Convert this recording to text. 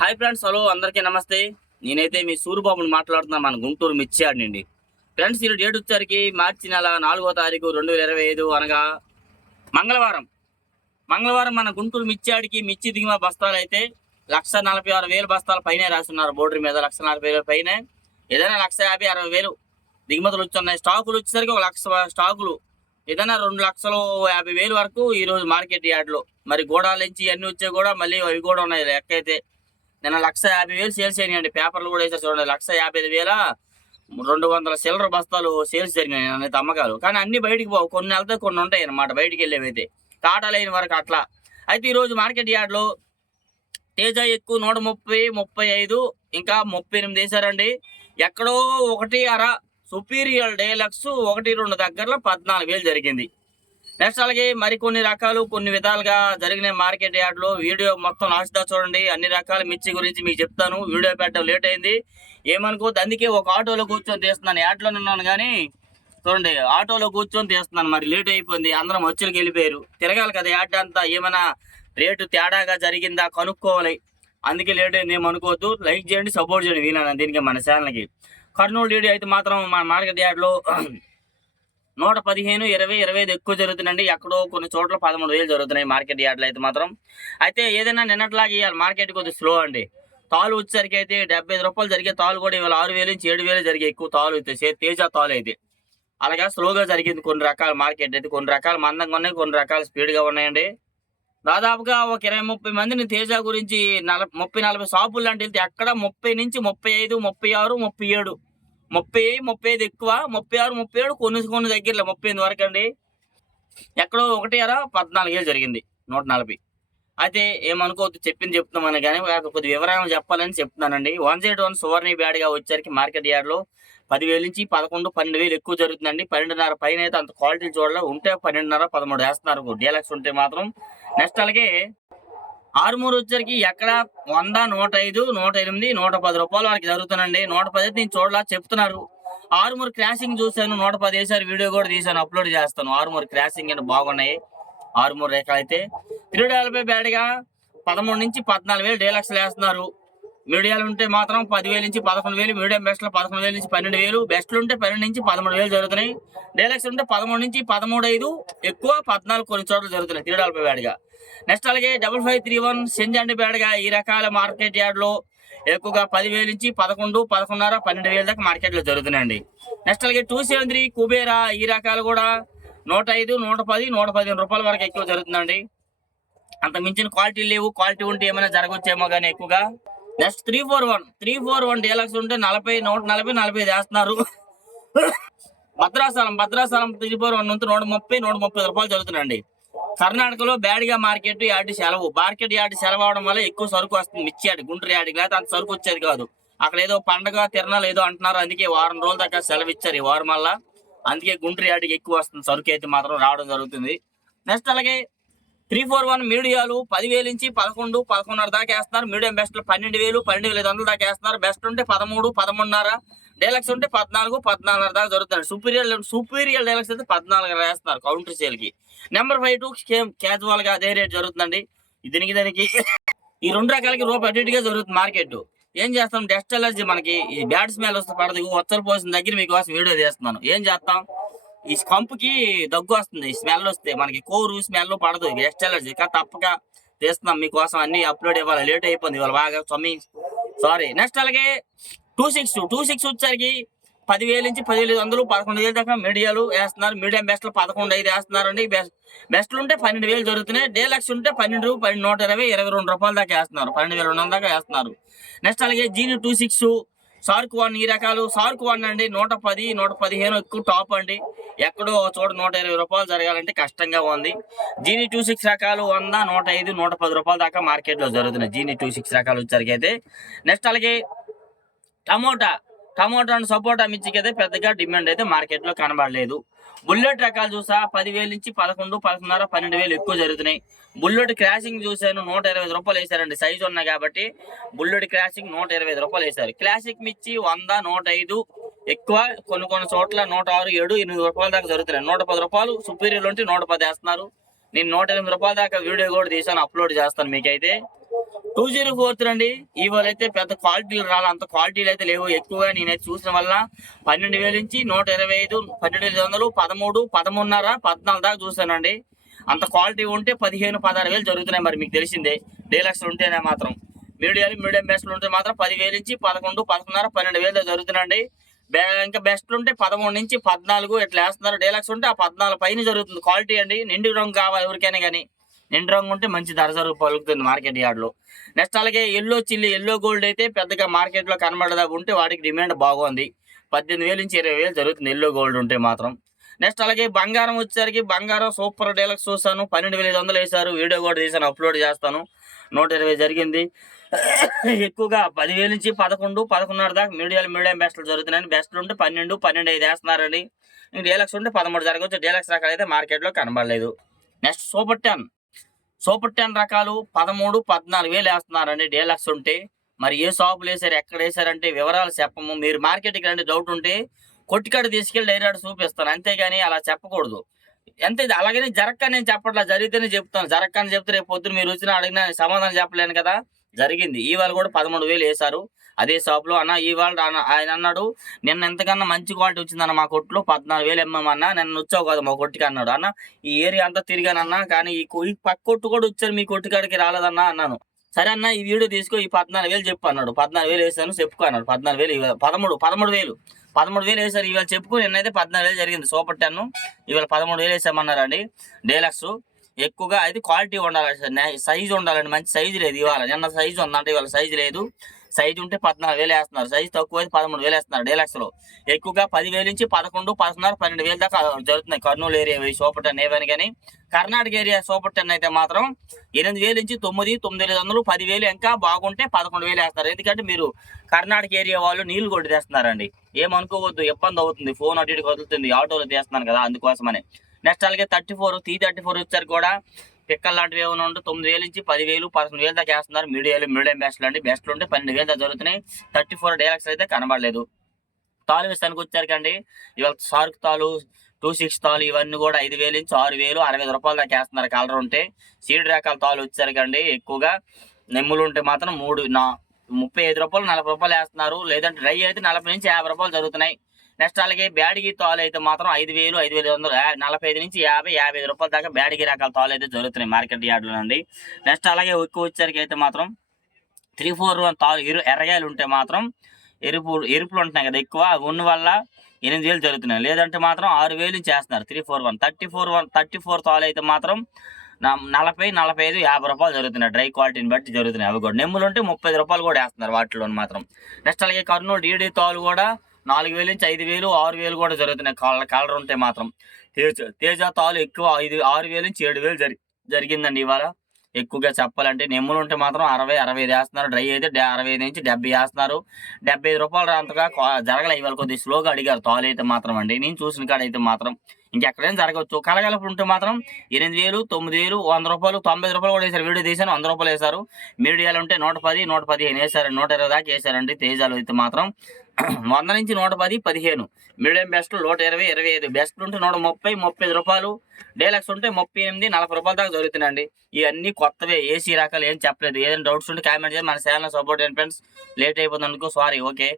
Hi friends, hello అందరికీ నమస్తే. నేనైతే మీ సూరిబాబుని మాట్లాడుతున్నా, మన గుంటూరు మిర్చి యార్డ్ నుండి. ఫ్రెండ్స్, ఈ డేట్ వచ్చేసరికి మార్చి నెల 4వ తారీఖు 2025 అనగా మంగళవారం మన గుంటూరు మిర్చి యార్డ్కి మిర్చి దిగుమతి బస్తాలు అయితే 1,46,000 బస్తాల పైనే రాస్తున్నారు. బోర్డర్ మీద 1,40,000 పైనే, ఏదైనా 1,50,000-60,000 దిగుమతులు వచ్చున్నాయి. స్టాకులు వచ్చేసరికి 1,00,000 స్టాకులు, ఏదైనా 2,50,000 వరకు ఈ రోజు మార్కెట్ యార్డ్లో. మరి గోడాల నుంచి ఇవన్నీ వచ్చే కూడా మళ్ళీ అవి కూడా ఉన్నాయి. లెక్క అయితే నిన్న 1,50,000 సేల్స్ అయినాయండి. పేపర్లు కూడా వేసారు చూడండి. 1,55,200 చిల్లర బస్తాలు సేల్స్ జరిగినాయి నేనైతే అమ్మకాలు. కానీ అన్ని బయటికి పోవు, కొన్ని వెళ్తే కొన్ని ఉంటాయి అన్నమాట బయటికి వెళ్ళేవైతే, కాటా లేని వరకు అట్లా. అయితే ఈరోజు మార్కెట్ యార్డ్లో తేజ ఎక్కువ 130, 35 ఇంకా 38 వేశారండి. ఎక్కడో 1.5 సుపీరియర్ డీలక్స్ 1-2 దగ్గరలో 14,000 జరిగింది. నెక్స్ట్ అలాగే మరికొన్ని రకాలు కొన్ని విధాలుగా జరిగిన మార్కెట్ యార్డ్లో వీడియో మొత్తం లాస్ట్ దా చూడండి. అన్ని రకాల మిర్చి గురించి మీకు చెప్తాను. వీడియో పెట్టడం లేట్ అయింది ఏమనుకోద్దు, అందుకే ఒక ఆటోలో కూర్చొని తీస్తున్నాను. యార్డ్లోనే ఉన్నాను కానీ చూడండి, ఆటోలో కూర్చొని తీస్తున్నాను. మరి లేట్ అయిపోయింది, అందరం వచ్చులకి వెళ్ళిపోయారు. తిరగాలి కదా యార్డ్ అంతా, ఏమైనా రేటు తేడాగా జరిగిందా కనుక్కోవాలి. అందుకే లేట్ అయింది ఏమనుకోవద్దు. లైక్ చేయండి, సపోర్ట్ చేయండి వీలైనా దీనికి మన ఛానల్కి. కర్నూలు డీడీ అయితే మాత్రం మన మార్కెట్ యార్డ్లో 115, 20, 25 ఎక్కువ జరుగుతుందండి. ఎక్కడో కొన్ని చోట్ల 13,000 జరుగుతున్నాయి మార్కెట్ యార్డ్లో అయితే మాత్రం. అయితే ఏదైనా నిన్నట్లాగా ఇవాళ మార్కెట్ కొద్దిగా స్లో అండి. తాలు వచ్చేసరికి అయితే 75 రూపాయలు జరిగే తాలు కూడా ఇవాళ 6,000 నుంచి 7,000 జరిగే ఎక్కువ తాలు అయితే తేజ తాలు అయితే. అలాగే స్లోగా జరిగింది. కొన్ని రకాల మార్కెట్ అయితే కొన్ని రకాలు మందంగా ఉన్నాయి, కొన్ని రకాలు స్పీడ్గా ఉన్నాయండి. దాదాపుగా ఒక 20-30 మందిని తేజ గురించి 30-40 షాపులు లాంటి వెళ్తే ఎక్కడ 30 నుంచి 35, 36, 37, 35 ఎక్కువ, 36, 37 కొన్ని దగ్గరలో 38 వరకు అండి. ఎక్కడో 1.14,000 జరిగింది 140. అయితే ఏమనుకోవద్దు, చెప్తున్నామని కానీ కొద్ది వివరాలు చెప్పాలని చెప్తున్నానండి. 101 సువర్ణ బ్యాడ్గా వచ్చేసరికి మార్కెట్ యార్డ్లో 10,000 నుంచి 11, 12,000 ఎక్కువ జరుగుతుందండి. 12.5 పైన అయితే అంత క్వాలిటీ చూడాలి. ఉంటే 12.5, 13 వేస్తున్నారు డీలక్స్ ఉంటే మాత్రం. నెక్స్ట్ అలాగే ఆరుమూరు వచ్చరికి ఎక్కడ 100, 105, 108, 110 రూపాయల వరకు జరుగుతుందండి. 110 అయితే నేను చూడలా చెప్తున్నారు. ఆరుమూరు క్రాసింగ్ చూశాను, 110 వేసారు. వీడియో కూడా తీసాను, అప్లోడ్ చేస్తాను. ఆరుమూరు క్రాసింగ్ అని బాగున్నాయి. ఆరుమూరు రేఖలు అయితే 370 బ్యాడ్గా 13 నుంచి 14,000 డీలక్స్లు వేస్తున్నారు. మీడియాలు ఉంటే మాత్రం 10,000 నుంచి 11,000, మీడియం బెస్ట్లో 11,000 నుంచి 12,000, బెస్ట్లు ఉంటే 12 నుంచి 13,000 జరుగుతున్నాయి. డీలక్స్ ఉంటే 13 నుంచి 13,500, ఎక్కువ 14 కొన్ని చోట్ల జరుగుతున్నాయి 370 బ్యాడ్గా. నెక్స్ట్ అలాగే 5531 సెంజండి బ్యాడ్గా ఈ రకాల మార్కెట్ యార్డ్లో ఎక్కువగా 10,000 నుంచి 11, 11.5, 12,000 దాకా మార్కెట్లో జరుగుతున్నాయండి. నెక్స్ట్ అలాగే 273 కుబేరా ఈ రకాలు కూడా 105, 110, 115 రూపాయల వరకు ఎక్కువ జరుగుతుందండి. అంత మించిన క్వాలిటీ లేవు. క్వాలిటీ ఉంటే ఏమైనా జరగవచ్చేమో కానీ ఎక్కువగా. నెక్స్ట్ 341 డీలక్స్ ఉంటే 40, 140, 45 వేస్తున్నారు. భద్రాచలం 341 నుంచి 130, 130 రూపాయలు జరుగుతుందండి. కర్ణాటకలో బ్యాడ్గా మార్కెట్ యార్డ్ సెలవు. మార్కెట్ యార్డ్ సెలవు అవడం వల్ల ఎక్కువ సరుకు వస్తుంది మిర్చి యార్డ్, గుంటూరు యార్డ్కి. లేకపోతే అంత సరుకు వచ్చేది కాదు. అక్కడ ఏదో పండగ తిరణాలు ఏదో అంటున్నారు, అందుకే వారం రోజుల దాకా సెలవు ఇచ్చారు ఈ వారం వల్ల. అందుకే గుంటూరు యార్డ్కి ఎక్కువ వస్తుంది సరుకు అయితే మాత్రం రావడం జరుగుతుంది. నెక్స్ట్ అలాగే 341 మీడియాలు 10,000 నుంచి 11, 11.5 దాకా వేస్తున్నారు. మీడియం బెస్ట్లో 12,000, 12,500 దాకా వేస్తున్నారు. బెస్ట్ ఉంటే 13, 13.5, డీలక్స్ ఉంటే 14, 14.5 దాకా జరుగుతుంది. సూపీరియర్ డీలక్స్ అయితే 14 వేస్తున్నారు కౌంటర్ సేల్కి. నెంబర్ 5 క్యాజువల్ గా అదే రేట్ జరుగుతుందండి. దానికి ఈ 2 రకాలకి రూపాయి అటు ఇటుగా జరుగుతుంది మార్కెట్. ఏం చేస్తాం, డస్ట్ ఎలర్జీ మనకి ఈ బ్యాడ్ స్మెల్ వస్తే పడదు. వచ్చలు పోసిన దగ్గర మీకోసం వీడియో చేస్తున్నాను. ఏం చేస్తాం, ఈ కంపుకి దగ్గు వస్తుంది, స్మెల్ వస్తే మనకి కోరు స్మెల్ పడదు, డస్ట్ ఎలర్జీ. తప్పక చేస్తున్నాం మీకోసం, అన్ని అప్లోడ్ ఇవ్వాలి. లేట్ అయిపోయింది ఇవాళ బాగా, సారీ. నెక్స్ట్ అలాగే 26 వచ్చరికి 10,000 నుంచి 10,500, 11,000 దాకా మీడియాలు వేస్తున్నారు. మీడియం బెస్ట్లో 11.5 వేస్తున్నారండి. బెస్ట్లు ఉంటే 12,000 జరుగుతున్నాయి. డీలక్స్ ఉంటే 12, 120, 22 రూపాయల దాకా వేస్తున్నారు. 12,200 దాకా వేస్తున్నారు. నెక్స్ట్ అలాగే జీని 26, సార్క్ 1 ఈ రకాలు. సార్క్ 1 అండి 110, 115 ఎక్కువ టాప్ అండి. ఎక్కడో చోట 120 రూపాయలు జరగాలంటే కష్టంగా ఉంది. జీని 26 రకాలు 100, 105, 110 రూపాయల దాకా మార్కెట్లో జరుగుతున్నాయి జీని 26 రకాలు వచ్చరికి అయితే. నెక్స్ట్ అలాగే టమోటా అండ్ సపోటా మిర్చికి అయితే పెద్దగా డిమాండ్ అయితే మార్కెట్లో కనబడలేదు. బుల్లెట్ రకాలు చూసా 10,000 నుంచి 11, 11.5, 12,000 ఎక్కువ జరుగుతున్నాయి. బుల్లెట్ క్రాసింగ్ చూశాను 125 రూపాయలు వేశారండి. సైజు ఉన్నాయి కాబట్టి బుల్లెట్ క్రాసింగ్ 125 రూపాయలు వేశారు. క్లాసిక్ మిర్చి 100, 105 ఎక్కువ, కొన్ని చోట్ల 106, 7, 8 రూపాయల దాకా జరుగుతున్నాయి. 110 రూపాయలు సుపీరియర్ ఉంటే 110 వేస్తున్నారు. నేను 108 రూపాయల దాకా వీడియో కూడా తీసాను, అప్లోడ్ చేస్తాను మీకైతే. 2043 అండి. ఇవాళ అయితే పెద్ద క్వాలిటీలు రాలే, అంత క్వాలిటీలు అయితే లేవు. ఎక్కువగా నేనైతే చూసిన వల్ల 12,000 నుంచి 125, 12,500, 13, 13.5, 14 దాకా చూసానండి. అంత క్వాలిటీ ఉంటే 15, 16,000 జరుగుతున్నాయి. మరి మీకు తెలిసిందే, డీలక్స్ ఉంటేనే మాత్రం. మీడియం బెస్ట్లు ఉంటే మాత్రం 10,000 నుంచి 11, 11.5, 12,000 జరుగుతున్నాయండి. ఇంకా బెస్ట్లు ఉంటే 13 నుంచి 14 ఇట్లా వేస్తున్నారు. డీలక్స్ ఉంటే ఆ 14 పైన జరుగుతుంది. క్వాలిటీ అండి. నిండు రంగు కావాలి ఎవరికైనా కానీ. నిండు రంగు ఉంటే మంచి ధర పలుకుతుంది మార్కెట్ యార్డ్లో. నెక్స్ట్ అలాగే ఎల్లో గోల్డ్ అయితే పెద్దగా మార్కెట్లో కనబడదా, ఉంటే వాటికి డిమాండ్ బాగుంది. 18,000 నుంచి 20,000 జరుగుతుంది ఎల్లో గోల్డ్ ఉంటే మాత్రం. నెక్స్ట్ అలాగే బంగారం వచ్చేసరికి బంగారం సూపర్ డీలక్స్ చూస్తాను, 12,500 వేశారు. వీడియో కూడా తీసాను, అప్లోడ్ చేస్తాను. 120 జరిగింది. ఎక్కువగా 10,000 నుంచి 11, 11.5 దాకా మీడియం బెస్ట్లు జరుగుతున్నాయి. బెస్ట్లు ఉంటే 12, 12.5 వేస్తున్నారండి. ఇంక డీలక్స్ ఉంటే 13 జరగవచ్చు. డీలక్స్ రకాలు అయితే మార్కెట్లో కనబడలేదు. నెక్స్ట్ సూపర్ 10 రకాలు 13, 14,000 వేస్తున్నారండి డీలక్స్ ఉంటే. మరి ఏ షాపులు వేసారు, ఎక్కడ వేసారంటే వివరాలు చెప్పము. మీరు మార్కెట్కి రండి, డౌట్ ఉంటే కొట్టికాడ తీసుకెళ్ళి డైరెక్ట్ చూపిస్తాను, అంతేగాని అలా చెప్పకూడదు. ఎంత ఇది అలాగని జరక్క నేను చెప్పట్లా, జరిగితేనే చెప్తాను. జరక్కని చెప్తే రేపు పొద్దున మీరు వచ్చినా అడిగినా సమాధానం చెప్పలేను కదా. జరిగింది. ఇవాళ కూడా 13,000 వేశారు అదే షాప్లో. అన్న ఇవాళ ఆయన అన్నాడు, నిన్న ఎంతకన్నా మంచి క్వాలిటీ వచ్చిందన్న మా కొట్లో, 14,000 ఎమ్మన్నా, నిన్న వచ్చావు కదా మా కొట్టుకి అన్నాడు. అన్న ఈ ఏరియా అంతా తిరిగానన్నా, కానీ ఈ పక్క కొట్టు కూడా వచ్చారు, మీ కొట్టుకాడికి రాలేదన్నా అన్నాను. సరే అన్న ఈ వీడియో తీసుకో, ఈ 14,000 చెప్పు అన్నాడు. 14,000 వేసాను, చెప్పుకో అన్నాడు. 14,000 13,000 వేసారు. ఇవాళ చెప్పుకో. నిన్నైతే 14,000 జరిగింది సూపర్ 10. ఇవాళ 13,000 వేసామన్నారండి డీలక్స్. ఎక్కువగా అయితే క్వాలిటీ ఉండాలి, సైజు ఉండాలండి. మంచి సైజు లేదు ఇవాళ. నిన్న సైజు ఉందంటే ఇవాళ సైజు లేదు. సైజు ఉంటే 14,000 వేస్తున్నారు, సైజు తక్కువ అయితే 13,000 వేస్తున్నారు డీలక్స్లో. ఎక్కువగా 10,000 నుంచి 11, 11.5, 12,000 దాకా జరుగుతున్నాయి కర్నూలు ఏరియా సూపర్ 10 ఏవని. కానీ కర్ణాటక ఏరియా సూపర్ 10 అయితే మాత్రం 8,000 నుంచి 9, 9,500, 10,000 ఇంకా బాగుంటే 11,000 వేస్తారు. ఎందుకంటే మీరు కర్ణాటక ఏరియా వాళ్ళు నీళ్లు కొట్టి తెస్తున్నారండి. ఏమనుకోవద్దు, ఇబ్బంది అవుతుంది. ఫోన్ అటు ఇటు కదులుతుంది, ఆటోలో తీస్తున్నాను కదా, అందుకోసమని. నెక్స్ట్ అలాగే 34 T34 వచ్చారు కూడా పిక్కల్ లాంటివి ఏమైనా ఉంటే 9,000 నుంచి 10,000, 11,000 దాకా వేస్తున్నారు. మీడియం బెస్ట్లు అండి. బెస్ట్లు ఉంటే 12,000 దాకా జరుగుతున్నాయి. 34 డీలక్స్ అయితే కనబడలేదు. తాలు విషయానికి వచ్చారికండి, ఇవాళ షార్క్ తాలు, 26 తాలు ఇవన్నీ కూడా 5,000 నుంచి 6,000, 65 రూపాయలు దాకా వేస్తున్నారు కలర్ ఉంటే. సీడ్ రకాల తాలు వచ్చారికండి. ఎక్కువగా నెమ్ములు ఉంటే మాత్రం 35 రూపాయలు, 40 రూపాయలు వేస్తున్నారు. లేదంటే డ్రై అయితే 40 నుంచి 50 రూపాయలు జరుగుతున్నాయి. నెక్స్ట్ అలాగే బ్యాడిగి తాలు అయితే మాత్రం 5,000, 5,500, 45 నుంచి 50, 55 రూపాయల దాకా బ్యాడిగి రకాల తాలు అయితే జరుగుతున్నాయి మార్కెట్ యార్డ్లో అండి. నెక్స్ట్ అలాగే ఎక్కువ వచ్చేసరికి అయితే మాత్రం 341 తాలు ఎర్రగాయలు ఉంటే మాత్రం ఎరుపులు ఉంటున్నాయి కదా ఎక్కువ, ఉన్న వల్ల 8,000 జరుగుతున్నాయి. లేదంటే మాత్రం 6,000 నుంచి చేస్తున్నారు 341. 34 తాలు అయితే మాత్రం 40, 45, 50 రూపాయలు జరుగుతున్నాయి. డ్రై క్వాలిటీని బట్టి జరుగుతున్నాయి. అవి కూడా నెమ్ములు ఉంటే 35 రూపాయలు కూడా వేస్తున్నారు వాటిలో మాత్రం. నెక్స్ట్ అలాగే కర్నూలు డీడీ తాలు కూడా 4,000 నుంచి 5,000, 6,000 కూడా జరుగుతున్నాయి కలర్ ఉంటే మాత్రం. తేజ తాలు ఎక్కువ 6,000 నుంచి 7,000 జరిగిందండి ఇవాళ. ఎక్కువగా చెప్పాలంటే నెమ్ములు ఉంటే మాత్రం 60, 65 వేస్తున్నారు. డ్రై అయితే 65 నుంచి 70 వేస్తున్నారు. 75 రూపాయలు అంతగా జరగలే ఇవాళ. కొద్దిగా స్లోగా అడిగారు తాలు అయితే మాత్రం అండి. నేను చూసిన కాడ అయితే మాత్రం ఇంకెక్కడైనా జరగవచ్చు. కలగలుపు ఉంటే మాత్రం 8,000, 9,000, 100 రూపాయలు, 90 రూపాయలు కూడా వేశారు. వీడియో తీసాను, 100 రూపాయలు వేశారు. మీడియాలు ఉంటే 110, 115 వేశారు. 120 దాకా వేశారండి తేజాలు అయితే మాత్రం. 100 నుంచి 110, 15. మీడియం బెస్ట్లు 120, 25. బెస్ట్లు ఉంటే 130, 35 రూపాయలు. డీలక్స్ ఉంటే 38, 40 రూపాయల దాకా జరుగుతున్నాయండి. ఇవన్నీ కొత్తవే, ఏసీ రకాలు ఏం చెప్పలేదు. ఏదైనా డౌట్స్ ఉంటే కామెంట్ చేయండి. మన ఛానల్ సపోర్ట్ చేయండి ఫ్రెండ్స్. లేట్ అయిపోతుంది అనుకో, సారీ. ఓకే.